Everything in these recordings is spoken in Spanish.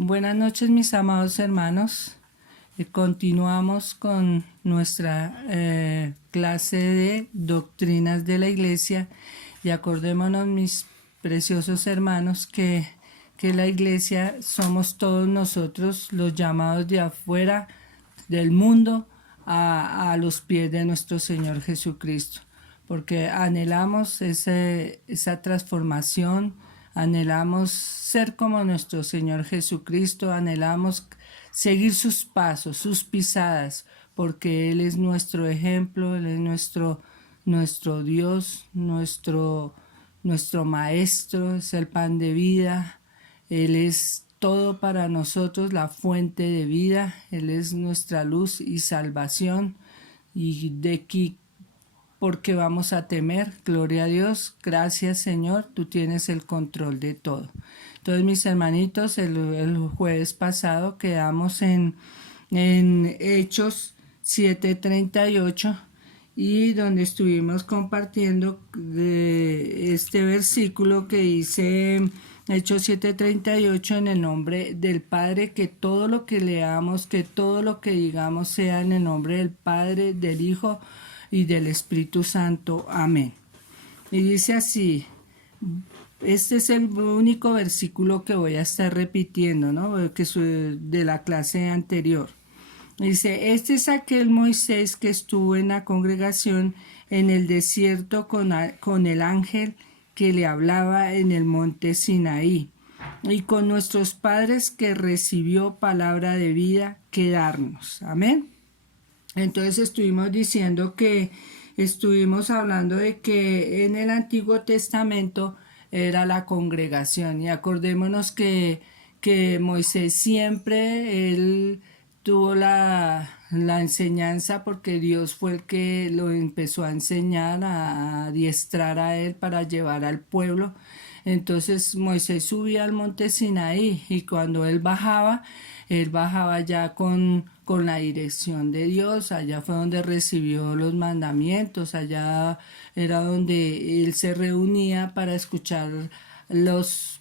Buenas noches, mis amados hermanos. Continuamos con nuestra clase de doctrinas de la iglesia y acordémonos, mis preciosos hermanos, que la iglesia somos todos nosotros los llamados de afuera del mundo a los pies de nuestro Señor Jesucristo, porque anhelamos esa transformación. Anhelamos ser como nuestro Señor Jesucristo, anhelamos seguir sus pasos, sus pisadas, porque Él es nuestro ejemplo, Él es nuestro Dios, nuestro Maestro, es el pan de vida, Él es todo para nosotros, la fuente de vida, Él es nuestra luz y salvación, y de aquí porque vamos a temer. Gloria a Dios, gracias Señor, tú tienes el control de todo. Entonces, mis hermanitos, el jueves pasado quedamos en Hechos 7:38 y donde estuvimos compartiendo de este versículo que dice Hechos 7:38, en el nombre del Padre, que todo lo que leamos, que todo lo que digamos sea en el nombre del Padre, del Hijo y del Espíritu Santo. Amén. Y dice así, este es el único versículo que voy a estar repitiendo, ¿no? Que es de la clase anterior. Dice, este es aquel Moisés que estuvo en la congregación en el desierto con el ángel que le hablaba en el monte Sinaí, y con nuestros padres, que recibió palabra de vida que darnos. Amén. Entonces estuvimos hablando de que en el Antiguo Testamento era la congregación, y acordémonos que Moisés siempre, él tuvo la enseñanza, porque Dios fue el que lo empezó a enseñar, a adiestrar a él para llevar al pueblo. Entonces Moisés subía al monte Sinaí, y cuando él bajaba ya con la dirección de Dios. Allá fue donde recibió los mandamientos, allá era donde él se reunía para escuchar los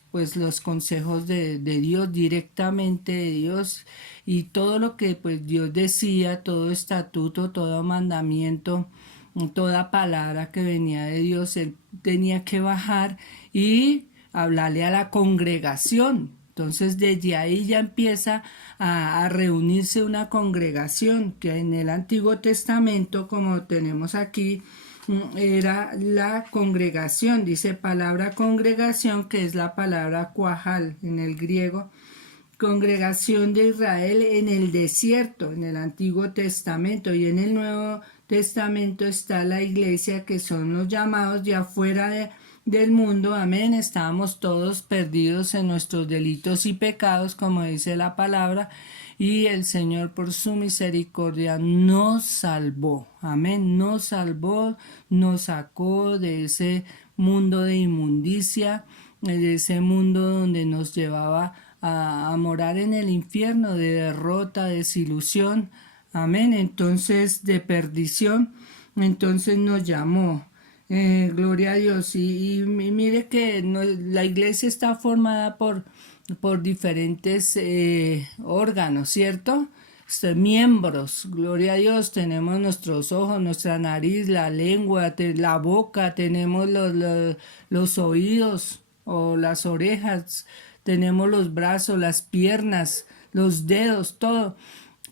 consejos de Dios, directamente de Dios, y todo lo que pues Dios decía, todo estatuto, todo mandamiento, toda palabra que venía de Dios, él tenía que bajar y hablarle a la congregación. Entonces desde ahí ya empieza a reunirse una congregación, que en el Antiguo Testamento, como tenemos aquí, era la congregación, dice palabra congregación, que es la palabra cuajal en el griego, congregación de Israel en el desierto, en el Antiguo Testamento. Y en el Nuevo Testamento está la iglesia, que son los llamados de afuera del mundo. Amén. Estábamos todos perdidos en nuestros delitos y pecados, como dice la palabra, y el Señor, por su misericordia, nos salvó. Amén. Nos salvó, nos sacó de ese mundo de inmundicia, de ese mundo donde nos llevaba a morar en el infierno, de derrota, desilusión, amén, entonces de perdición. Entonces nos llamó, gloria a Dios. Y mire que la iglesia está formada por diferentes órganos, ¿cierto? Miembros, gloria a Dios. Tenemos nuestros ojos, nuestra nariz, la lengua, la boca, tenemos los oídos o las orejas, tenemos los brazos, las piernas, los dedos, todo.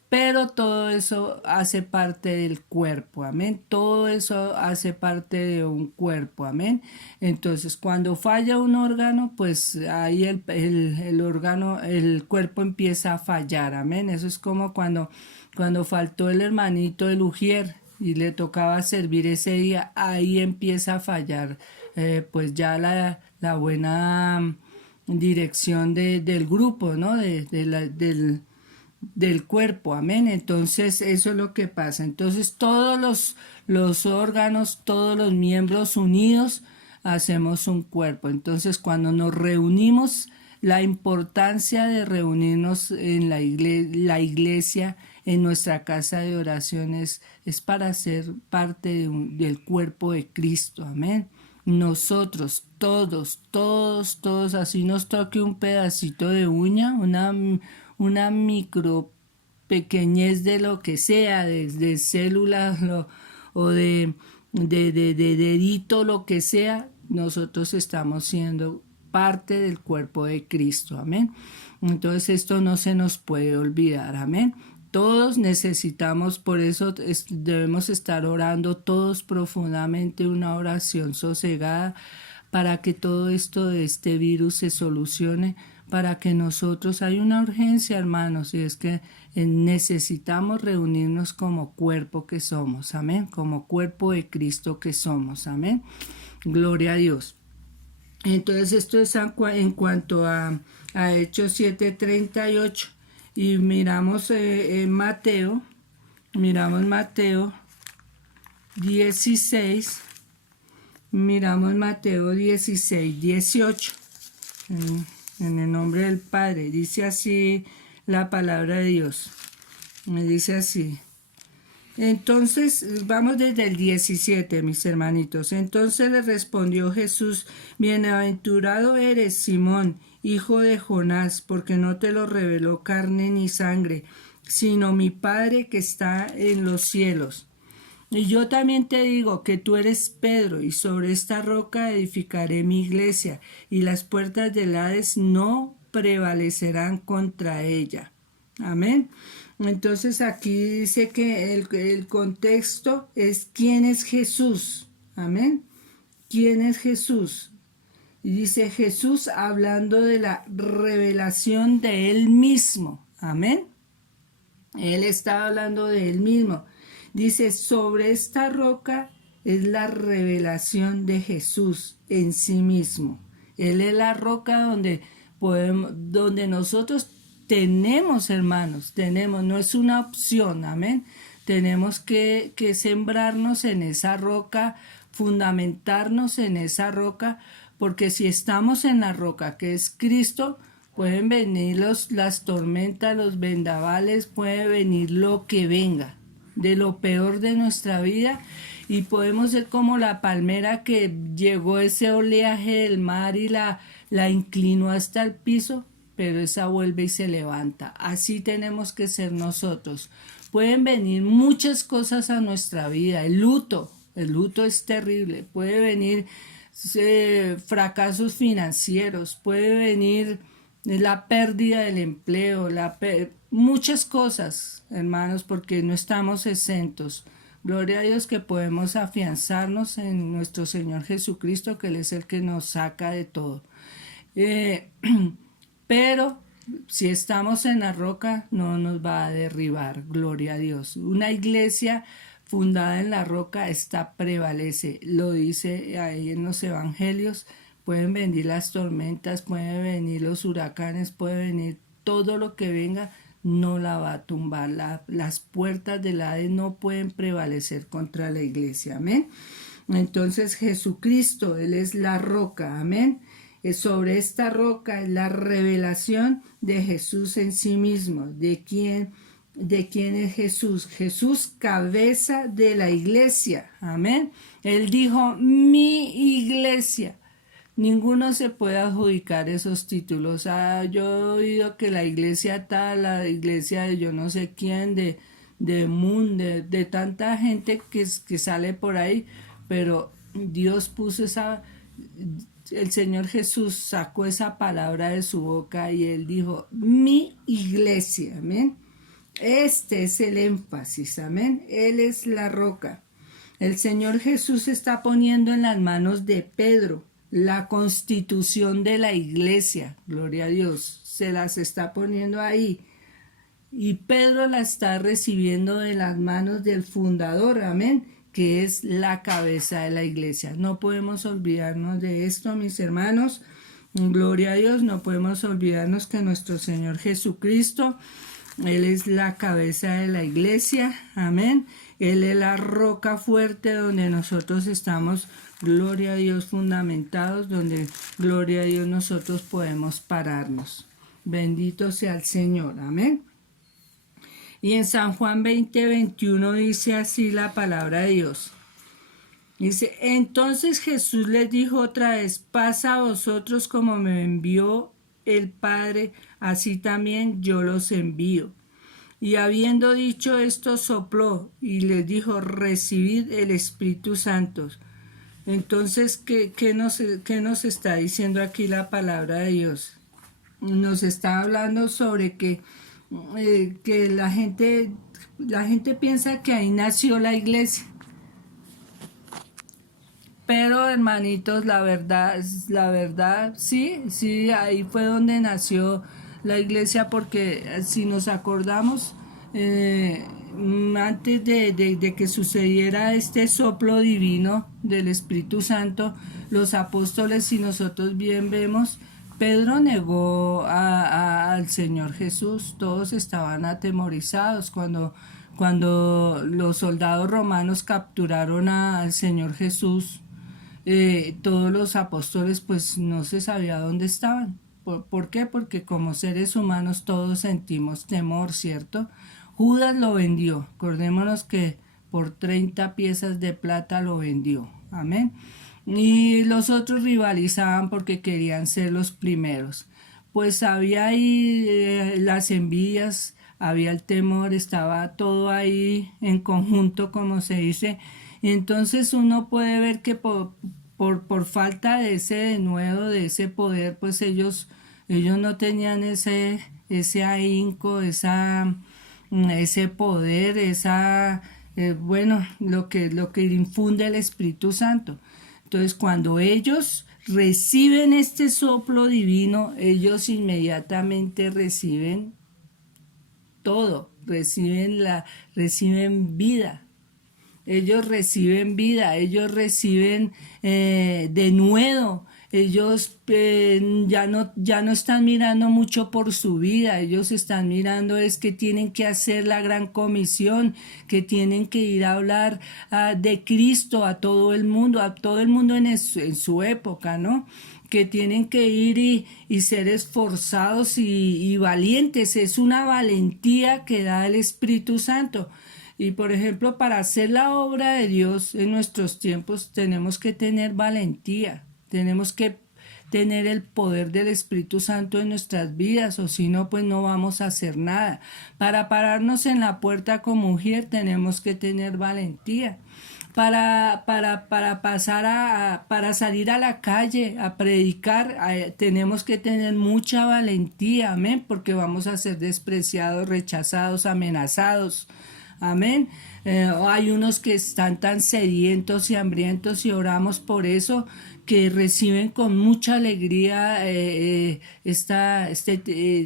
Pero todo eso hace parte del cuerpo, amén. Todo eso hace parte de un cuerpo, amén. Entonces, cuando falla un órgano, pues ahí el órgano, el cuerpo empieza a fallar, amén. Eso es como cuando faltó el hermanito del ujier y le tocaba servir ese día, ahí empieza a fallar, pues ya la buena dirección del grupo, ¿no? Del cuerpo, amén. Entonces eso es lo que pasa. Entonces todos los órganos, todos los miembros unidos hacemos un cuerpo. Entonces cuando nos reunimos, la importancia de reunirnos en la iglesia, en nuestra casa de oraciones, es para ser parte del cuerpo de Cristo, amén. Nosotros, todos, así nos toque un pedacito de uña, una micro pequeñez de lo que sea, de células o de dedito, lo que sea, nosotros estamos siendo parte del cuerpo de Cristo, amén. Entonces esto no se nos puede olvidar, amén. Todos necesitamos, por eso debemos estar orando todos profundamente una oración sosegada para que todo esto de este virus se solucione, para que nosotros, hay una urgencia, hermanos, y es que necesitamos reunirnos como cuerpo que somos, amén, como cuerpo de Cristo que somos, amén. Gloria a Dios. Entonces esto es en cuanto a Hechos 7:38 y miramos Mateo 16, miramos Mateo 16:18 en el nombre del Padre. Dice así la palabra de Dios. Me dice así. Entonces, vamos desde el 17, mis hermanitos. Entonces le respondió Jesús: bienaventurado eres, Simón, hijo de Jonás, porque no te lo reveló carne ni sangre, sino mi Padre que está en los cielos. Y yo también te digo que tú eres Pedro, y sobre esta roca edificaré mi iglesia, y las puertas del Hades no prevalecerán contra ella. Amén. Entonces aquí dice que el contexto es ¿quién es Jesús? Amén. ¿Quién es Jesús? Y dice Jesús hablando de la revelación de Él mismo. Amén. Él está hablando de Él mismo. Dice, sobre esta roca es la revelación de Jesús en sí mismo. Él es la roca donde nosotros tenemos, hermanos, no es una opción, amén. Tenemos que sembrarnos en esa roca, fundamentarnos en esa roca, porque si estamos en la roca que es Cristo, pueden venir las tormentas, los vendavales, puede venir lo que venga, de lo peor de nuestra vida, y podemos ser como la palmera que llegó ese oleaje del mar y la inclinó hasta el piso, pero esa vuelve y se levanta. Así tenemos que ser nosotros. Pueden venir muchas cosas a nuestra vida. El luto es terrible. Puede venir fracasos financieros, puede venir la pérdida del empleo, muchas cosas, hermanos, porque no estamos exentos. Gloria a Dios que podemos afianzarnos en nuestro Señor Jesucristo, que Él es el que nos saca de todo. Pero si estamos en la roca, no nos va a derribar, gloria a Dios. Una iglesia fundada en la roca, esta prevalece, lo dice ahí en los evangelios. Pueden venir las tormentas, pueden venir los huracanes, puede venir todo lo que venga, no la va a tumbar. Las puertas del Hades no pueden prevalecer contra la iglesia, amén. Entonces Jesucristo, Él es la roca, amén. Sobre esta roca es la revelación de Jesús en sí mismo. ¿De quién es Jesús? Jesús, cabeza de la iglesia. Amén. Él dijo, mi iglesia. Ninguno se puede adjudicar esos títulos. Yo he oído que la iglesia tal, la iglesia de yo no sé quién, de tanta gente que sale por ahí, pero Dios puso el Señor Jesús sacó esa palabra de su boca y Él dijo, mi iglesia, amén. Este es el énfasis, amén. Él es la roca. El Señor Jesús está poniendo en las manos de Pedro la constitución de la iglesia, gloria a Dios, se las está poniendo ahí. Y Pedro la está recibiendo de las manos del fundador, amén, que es la cabeza de la iglesia. No podemos olvidarnos de esto, mis hermanos. Gloria a Dios, no podemos olvidarnos que nuestro Señor Jesucristo, Él es la cabeza de la iglesia, amén. Él es la roca fuerte donde nosotros estamos, gloria a Dios, fundamentados, donde, gloria a Dios, nosotros podemos pararnos. Bendito sea el Señor, amén. Y en San Juan 20:21 dice así la palabra de Dios. Dice, entonces Jesús les dijo otra vez, pasa a vosotros como me envió el Padre, así también yo los envío. Y habiendo dicho esto, sopló y les dijo, recibid el Espíritu Santo. Entonces, qué nos está diciendo aquí la palabra de Dios? Nos está hablando sobre que la gente piensa que ahí nació la iglesia. Pero hermanitos, la verdad, sí, sí, ahí fue donde nació la iglesia, porque si nos acordamos, eh, antes de que sucediera este soplo divino del Espíritu Santo, los apóstoles, si nosotros bien vemos, Pedro negó al Señor Jesús, todos estaban atemorizados cuando los soldados romanos capturaron al Señor Jesús. Todos los apóstoles pues no se sabía dónde estaban. ¿Por qué? Porque como seres humanos todos sentimos temor, ¿cierto? Judas lo vendió. Acordémonos que por 30 piezas de plata lo vendió. Amén. Y los otros rivalizaban porque querían ser los primeros. Pues había ahí las envidias, había el temor, estaba todo ahí en conjunto, como se dice. Y entonces uno puede ver que por falta de ese denuedo, de ese poder, pues ellos no tenían ese ahínco, ese poder, bueno, lo que infunde el Espíritu Santo. Entonces, cuando ellos reciben este soplo divino, ellos inmediatamente reciben todo, reciben vida. Ellos reciben vida, ellos reciben denuedo, ellos ya no están mirando mucho por su vida, ellos están mirando es que tienen que hacer la gran comisión, que tienen que ir a hablar de Cristo a todo el mundo en su época, ¿no? Que tienen que ir y ser esforzados y valientes, es una valentía que da el Espíritu Santo. Y por ejemplo, para hacer la obra de Dios en nuestros tiempos tenemos que tener valentía, tenemos que tener el poder del Espíritu Santo en nuestras vidas, o si no, pues no vamos a hacer nada. Para pararnos en la puerta como mujer tenemos que tener valentía. Para pasar para salir a la calle a predicar, tenemos que tener mucha valentía, amén, porque vamos a ser despreciados, rechazados, amenazados. Amén. Hay unos que están tan sedientos y hambrientos y oramos por eso, que reciben con mucha alegría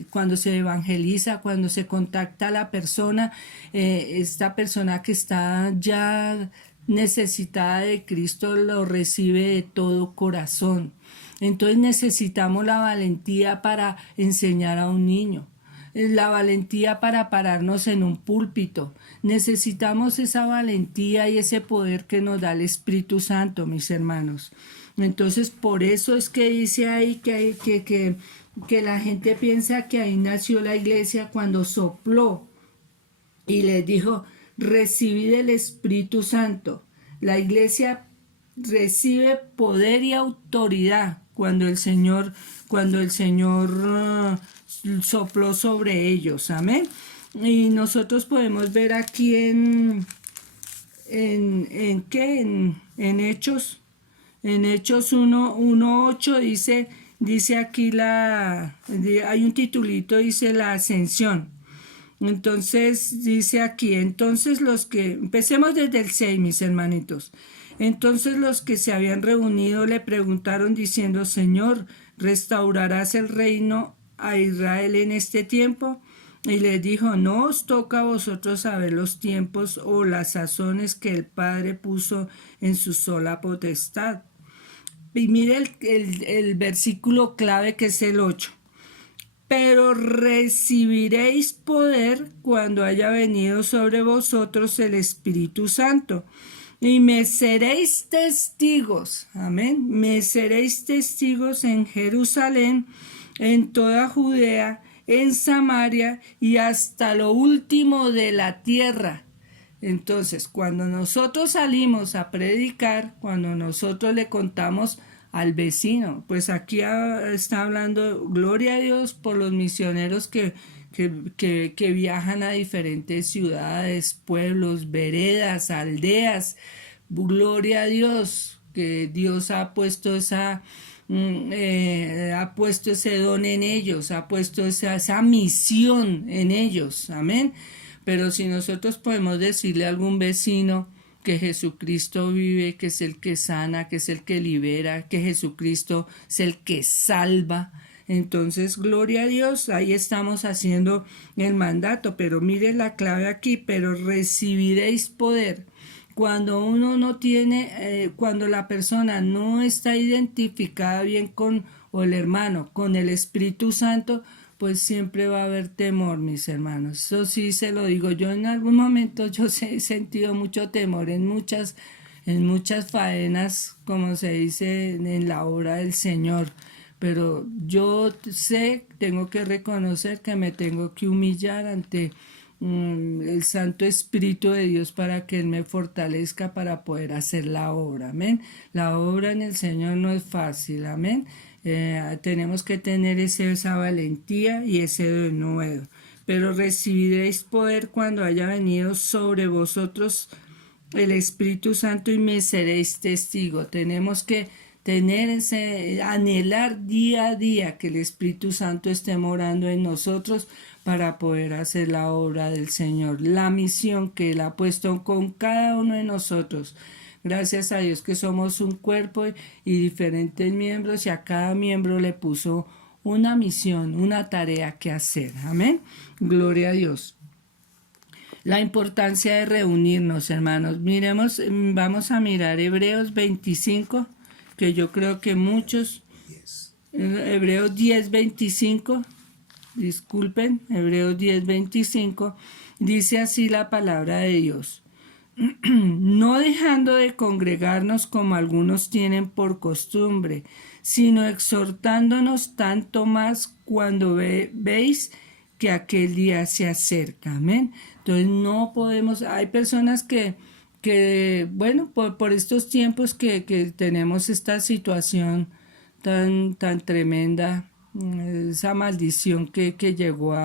cuando se evangeliza, cuando se contacta a la persona, esta persona que está ya necesitada de Cristo lo recibe de todo corazón. Entonces necesitamos la valentía para enseñar a un niño, la valentía para pararnos en un púlpito. Necesitamos esa valentía y ese poder que nos da el Espíritu Santo, mis hermanos. Entonces, por eso es que dice ahí que la gente piensa que ahí nació la iglesia cuando sopló y les dijo, recibid el Espíritu Santo. La iglesia recibe poder y autoridad cuando el Señor sopló sobre ellos. Amén. Y nosotros podemos ver aquí en Hechos. En Hechos 1:8 dice aquí hay un titulito, dice la ascensión. Entonces dice aquí, empecemos desde el 6, mis hermanitos. Entonces los que se habían reunido le preguntaron diciendo, Señor, ¿restaurarás el reino a Israel en este tiempo? Y les dijo, no os toca a vosotros saber los tiempos o las sazones que el Padre puso en su sola potestad. Y mire el versículo clave, que es el 8. Pero recibiréis poder cuando haya venido sobre vosotros el Espíritu Santo. Y me seréis testigos, amén, me seréis testigos en Jerusalén, en toda Judea, en Samaria y hasta lo último de la tierra. Entonces, cuando nosotros salimos a predicar, cuando nosotros le contamos al vecino, pues aquí está hablando, gloria a Dios por los misioneros que viajan a diferentes ciudades, pueblos, veredas, aldeas. Gloria a Dios, que Dios ha puesto ha puesto ese don en ellos, ha puesto esa misión en ellos, amén. Pero si nosotros podemos decirle a algún vecino que Jesucristo vive, que es el que sana, que es el que libera, que Jesucristo es el que salva, entonces gloria a Dios, ahí estamos haciendo el mandato. Pero mire la clave aquí: pero recibiréis poder. Cuando uno no tiene, cuando la persona no está identificada bien con, o el hermano, con el Espíritu Santo, pues siempre va a haber temor, mis hermanos. Eso sí se lo digo. Yo en algún momento he sentido mucho temor en muchas faenas, como se dice, en la obra del Señor. Pero yo tengo que reconocer que me tengo que humillar ante el Santo Espíritu de Dios para que Él me fortalezca para poder hacer la obra, amén. La obra en el Señor no es fácil, amén. Tenemos que tener esa valentía y ese denuedo. Pero recibiréis poder cuando haya venido sobre vosotros el Espíritu Santo y me seréis testigo. Tenemos que tener anhelar día a día que el Espíritu Santo esté morando en nosotros para poder hacer la obra del Señor, la misión que Él ha puesto con cada uno de nosotros. Gracias a Dios que somos un cuerpo y diferentes miembros, y a cada miembro le puso una misión, una tarea que hacer. Amén. Gloria a Dios. La importancia de reunirnos, hermanos. Vamos a mirar Hebreos 25, que yo creo que muchos, Hebreos 10:25, disculpen, Hebreos 10:25, dice así la palabra de Dios: no dejando de congregarnos como algunos tienen por costumbre, sino exhortándonos tanto más cuando veis que aquel día se acerca. Amén. Entonces no podemos, hay personas bueno, por estos tiempos que tenemos esta situación tan tremenda, esa maldición que llegó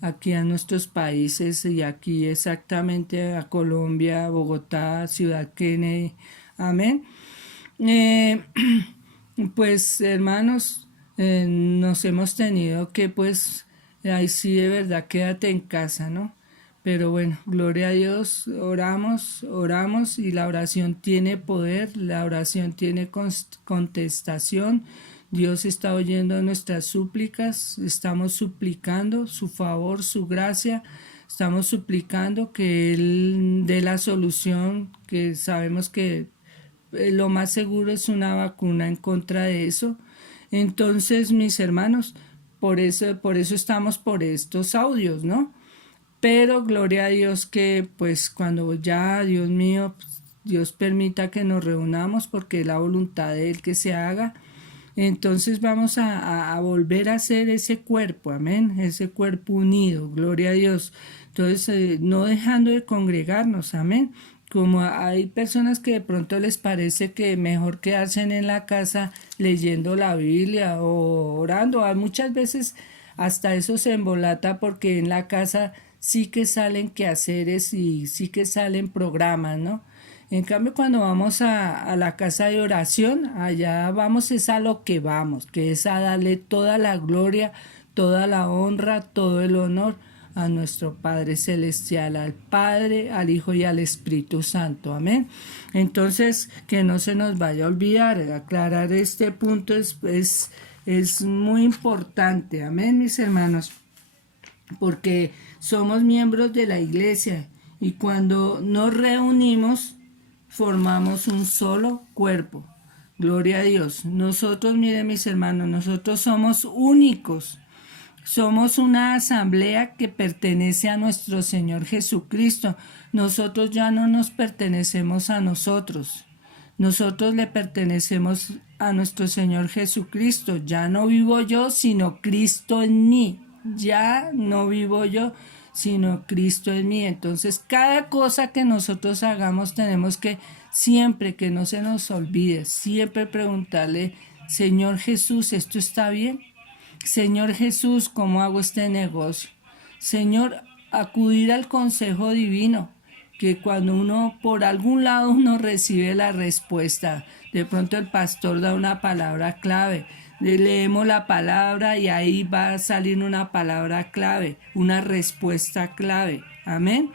aquí a nuestros países, y aquí exactamente a Colombia, Bogotá, Ciudad Kennedy, amén. Pues hermanos, nos hemos tenido que, pues, ahí sí de verdad quédate en casa, ¿no? Pero bueno, gloria a Dios, oramos, y la oración tiene poder, la oración tiene contestación. Dios está oyendo nuestras súplicas, estamos suplicando su favor, su gracia, estamos suplicando que Él dé la solución, que sabemos que lo más seguro es una vacuna en contra de eso. Entonces, mis hermanos, por eso estamos por estos audios, ¿no? Pero gloria a Dios que pues cuando ya, Dios mío, Dios permita que nos reunamos, porque es la voluntad de Él que se haga. Entonces vamos a volver a ser ese cuerpo, amén, ese cuerpo unido, gloria a Dios. Entonces, no dejando de congregarnos, amén. Como hay personas que de pronto les parece que mejor quedarse en la casa leyendo la Biblia o orando, muchas veces hasta eso se embolata, porque en la casa sí que salen quehaceres y sí que salen programas, ¿no? En cambio, cuando vamos a la casa de oración, allá vamos es a lo que vamos, que es a darle toda la gloria, toda la honra, todo el honor a nuestro Padre Celestial, al Padre, al Hijo y al Espíritu Santo. Amén. Entonces, que no se nos vaya a olvidar, aclarar este punto es muy importante. Amén, mis hermanos, porque somos miembros de la iglesia, y cuando nos reunimos formamos un solo cuerpo. Gloria a Dios. Nosotros, miren mis hermanos, nosotros somos únicos. Somos una asamblea que pertenece a nuestro Señor Jesucristo. Nosotros ya no nos pertenecemos a nosotros. Nosotros le pertenecemos a nuestro Señor Jesucristo. Ya no vivo yo, sino Cristo en mí. Ya no vivo yo, sino Cristo en mí. Entonces, cada cosa que nosotros hagamos tenemos que siempre, que no se nos olvide, siempre preguntarle, Señor Jesús, ¿esto está bien? Señor Jesús, ¿cómo hago este negocio? Señor, acudir al consejo divino, que cuando uno, por algún lado, uno recibe la respuesta. De pronto el pastor da una palabra clave. Leemos la palabra y ahí va a salir una palabra clave, una respuesta clave. Amén.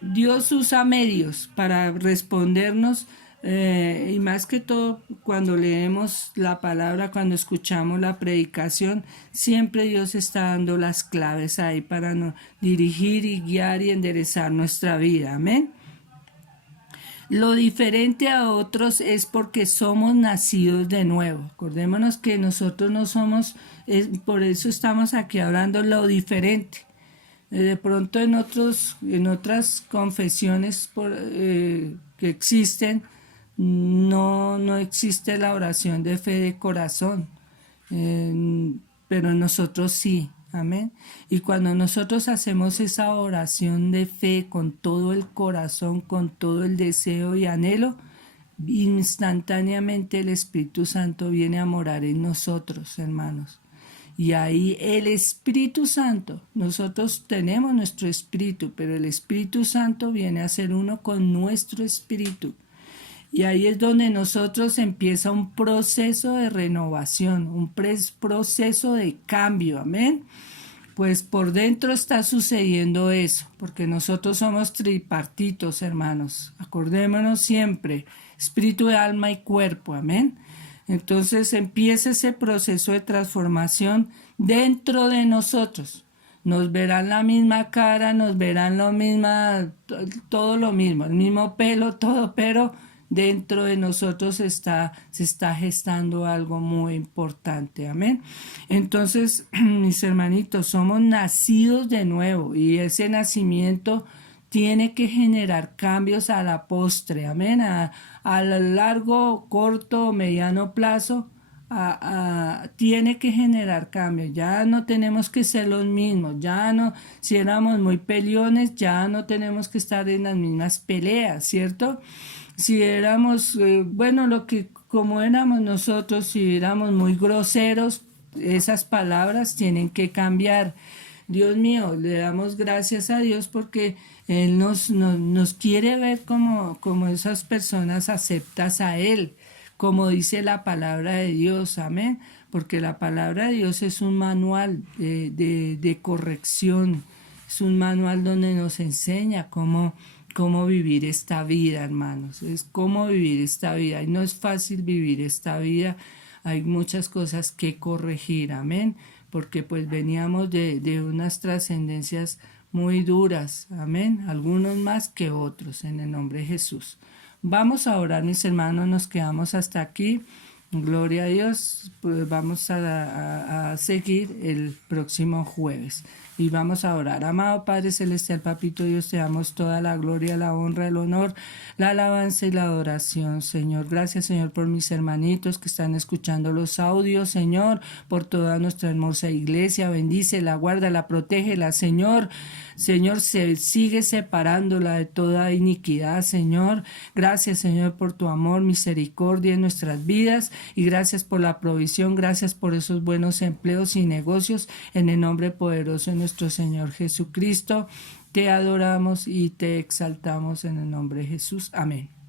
Dios usa medios para respondernos, y más que todo cuando leemos la palabra, cuando escuchamos la predicación, siempre Dios está dando las claves ahí para dirigir y guiar y enderezar nuestra vida. Amén. Lo diferente a otros es porque somos nacidos de nuevo. Acordémonos que nosotros no somos, por eso estamos aquí hablando lo diferente. De pronto en otras confesiones que existen, no existe la oración de fe de corazón, pero nosotros sí. Amén. Y cuando nosotros hacemos esa oración de fe con todo el corazón, con todo el deseo y anhelo, instantáneamente el Espíritu Santo viene a morar en nosotros, hermanos. Y ahí el Espíritu Santo, nosotros tenemos nuestro espíritu, pero el Espíritu Santo viene a ser uno con nuestro espíritu. Y ahí es donde nosotros empieza un proceso de renovación, un proceso de cambio, amén. Pues por dentro está sucediendo eso, porque nosotros somos tripartitos, hermanos. Acordémonos siempre, espíritu, alma y cuerpo, amén. Entonces empieza ese proceso de transformación dentro de nosotros. Nos verán la misma cara, nos verán todo lo mismo, el mismo pelo, todo, pero dentro de nosotros se está gestando algo muy importante, amén. Entonces, mis hermanitos, somos nacidos de nuevo y ese nacimiento tiene que generar cambios a la postre, amén, a largo, corto, mediano plazo. Tiene que generar cambios. Ya no tenemos que ser los mismos, ya no, si éramos muy peleones, ya no tenemos que estar en las mismas peleas, ¿cierto? Si éramos, como éramos nosotros, si éramos muy groseros, esas palabras tienen que cambiar. Dios mío, le damos gracias a Dios porque Él nos quiere ver como esas personas aceptas a Él, como dice la palabra de Dios, amén, porque la palabra de Dios es un manual de corrección, es un manual donde nos enseña cómo vivir esta vida, hermanos, es cómo vivir esta vida, y no es fácil vivir esta vida, hay muchas cosas que corregir, amén, porque pues veníamos de unas trascendencias muy duras, amén, algunos más que otros, en el nombre de Jesús. Vamos a orar, mis hermanos, nos quedamos hasta aquí. Gloria a Dios, pues vamos a seguir el próximo jueves y vamos a orar. Amado Padre Celestial, Papito Dios, te damos toda la gloria, la honra, el honor, la alabanza y la adoración, Señor. Gracias, Señor, por mis hermanitos que están escuchando los audios, Señor, por toda nuestra hermosa iglesia. Bendícela, guárdala, protégela, Señor. Señor, se sigue separándola de toda iniquidad, Señor. Gracias, Señor, por tu amor, misericordia en nuestras vidas y gracias por la provisión, gracias por esos buenos empleos y negocios en el nombre poderoso de nuestro Señor Jesucristo. Te adoramos y te exaltamos en el nombre de Jesús. Amén.